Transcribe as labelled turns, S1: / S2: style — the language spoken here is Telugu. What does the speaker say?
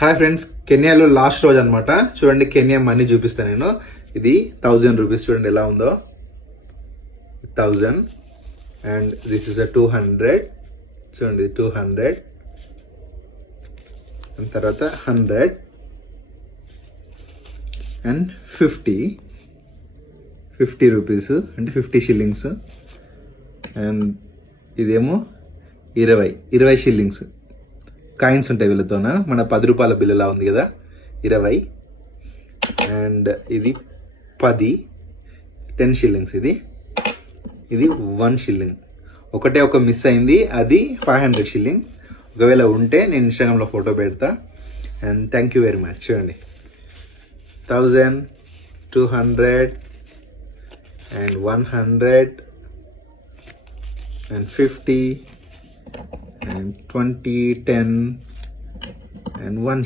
S1: హాయ్ ఫ్రెండ్స్ కెన్యాలో లాస్ట్ రోజు అనమాట చూడండి కెన్యా మనీ చూపిస్తాను నేను. ఇది థౌజండ్ రూపీస్ చూడండి ఎలా ఉందో. Thousand and this is a two hundred చూడండి టూ హండ్రెడ్ తర్వాత hundred and fifty fifty rupees అంటే ఫిఫ్టీ షిల్లింగ్స్ అండ్ ఇదేమో ఇరవై. ఇరవై షిల్లింగ్స్ కాయిన్స్ ఉంటాయి వీళ్ళతోన? మన పది రూపాయల బిల్లులా ఉంది కదా? ఇరవై. అండ్ ఇది పది. టెన్ షిల్లింగ్స్ ఇది. ఇది వన్ షిల్లింగ్. ఒకటే ఒక మిస్ అయింది. అది ఫైవ్ హండ్రెడ్ షిల్లింగ్. ఒకవేళ ఉంటే నేను ఇన్స్టాగ్రామ్లో ఫోటో పెడతా. And thank you very much. చూడండి. Thousand two hundred and one hundred and fifty. And 20 10 and 1